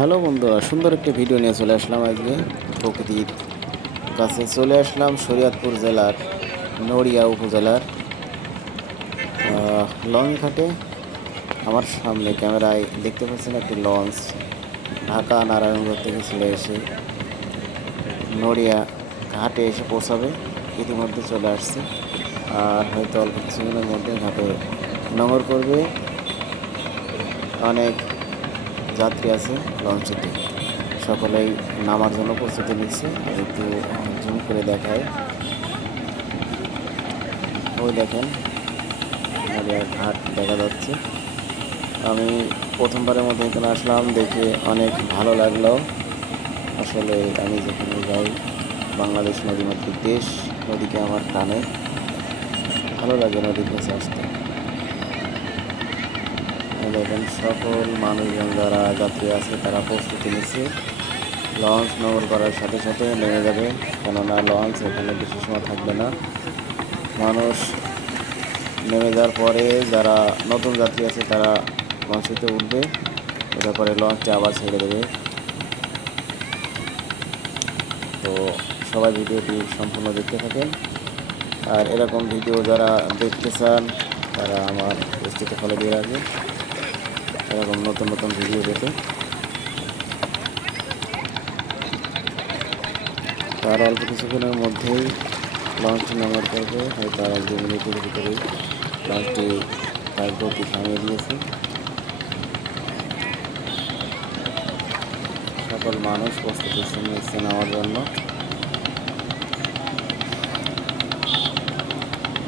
Hello বন্ধুরা সুন্দর একটি ভিডিও নিয়ে চলে আসলাম আজকে প্রকৃতির কাছে। চলে আসলাম শরীয়তপুর জেলার নড়িয়া উপজেলার আহ, লঞ্চ ঘাটে। আমার সামনে ক্যামেরায় দেখতে পাচ্ছেন একটি লঞ্চ ঢাকা নারায়ণগঞ্জ থেকে ছেড়ে এসে নড়িয়া ঘাটে এসে পৌঁছাবে। ইতিমধ্যে চলে আসছে আর হয়তো অল্প কিছুদিনের মধ্যে ঘাটে নোঙর করবে। অনেক যাত্রী আছে লঞ্চেতে সকলেই নামার জন্য প্রস্তুতি নিচ্ছে একটু জুম করে দেখায়। ওই দেখেন নদিয়ার ঘাট দেখা যাচ্ছে। আমি প্রথমবারের মধ্যে এখানে আসলাম, দেখে অনেক ভালো লাগল। আসলে আমি যেখানে যাই, বাংলাদেশ নদীমাতৃক দেশ, নদীকে আমার টানে। ভালো লাগে নদীর কাছে আসতে। দেখেন সকল মানুষজন যারা যাত্রী আছে, তারা প্রস্তুতি নিচ্ছে। লঞ্চ নোংর করার সাথে সাথে নেমে যাবে, কেননা লঞ্চ এখানে বেশি সময় থাকবে না। মানুষ নেমে যাওয়ার পরে যারা নতুন যাত্রী আছে, তারা লঞ্চেতে উঠবে। ওটার পরে লঞ্চটা আবার ছেড়ে দেবে। তো সবাই ভিডিওটি সম্পূর্ণ দেখতে থাকেন। আর এরকম ভিডিও যারা দেখতে চান, তারা আমার পেজটিতে ফলো দিয়ে রাখবে এরকম নতুন নতুন ভিডিও পেতে তার অল্প কিছুক্ষণের মধ্যেই লঞ্চটি নামার করবে হয়তো আর এক দু মিনিটের ভিতরেই লঞ্চটি তার গতি থামিয়ে দিয়েছে। সকল মানুষ প্রস্তুতি নিচ্ছে নেওয়ার জন্য।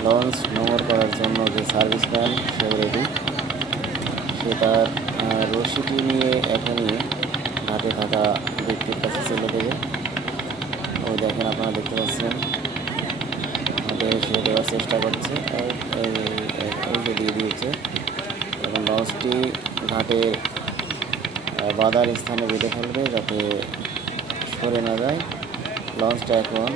লঞ্চ নোংর করার জন্য যে সার্ভিস প্যান সে সেটার রশিটি নিয়ে এখনই ঘাটে থাকা ব্যক্তির কাছে চলে দেবে ওই দেখেন আপনারা দেখতে পাচ্ছেন ঘাটে সে দেওয়ার চেষ্টা করছে। দিয়ে দিয়েছে। এবং লঞ্চটি ঘাটে বাঁধার স্থানে বেঁধে ফেলবে যাতে সরে না যায়। লঞ্চটা এখন